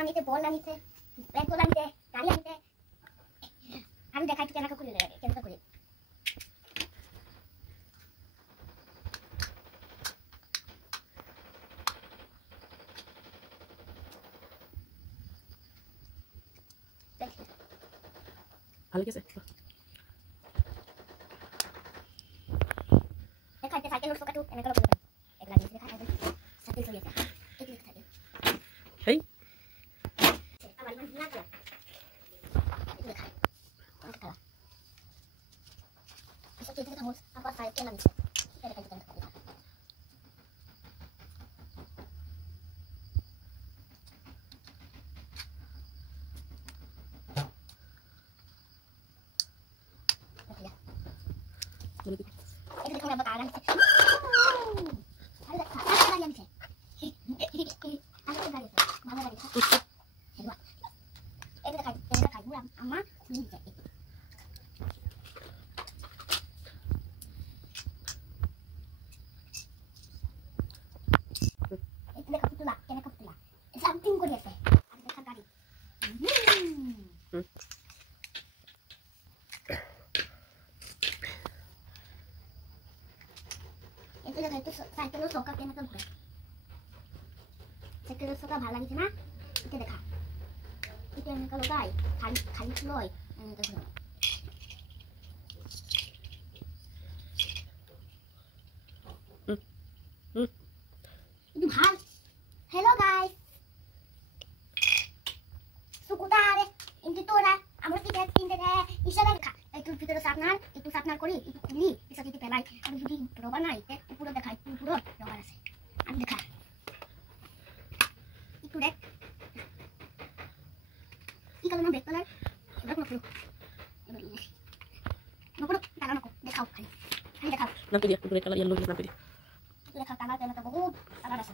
আনিতে বল আনিতে ব্যাগ আনিতে গাড়ি আনিতে আমি দেখাই কেনাকা করে লাগে কেনাকা করে ভালো গেছে দেখাইতে সাইকেল ওর সকাটু কেনাকা করে এক লাগে দেখাই দেন সাথে চলে যায় এই দেখাই দেন হেই আমার মন না করে দেখাই দেখাই এসব থেকে তো মোস আবার সাইকেল আনিছে দেখাই দেন এটা দেখো আমরা কাগজ আছে আরে দেখা গাড়ি আনছে আরে গাড়ি ভালো গাড়ি এটা দেখাই আম্মা নিয়ে যায় এটা দেখো পুতুলা কেনাকা পুতুলা সামথিং করে আছে আর দেখা গাড়ি এটা দেখাই তো সাইকেলের চকা কেনাকা করে সাইকেলের চকা ভালো লাগছে না এটা দেখা এটা কেনাকা লাগাই খালি খালি লয় দেখো ভাল হ্যালো গাইস সুকুতারে ইন্টি তোরা আমরা কি দেখ তিনটে ইশারা দেখা একটু ভিতরে সাপনার করি একটু খুলি এসব যদি পেলাই আর যদি রবার নাই পুরো দেখাই পুরো রবার আছে আমি দেখা একটু দেখ কি কালার ব্যাক কালার এবার পুরো নপুরো টাকা নকো দেখাও খালি দেখাও নাম দিয়ে পুরো কালার ইয়েলো নাম দিয়ে দেখাও কালার বহুত কালার আছে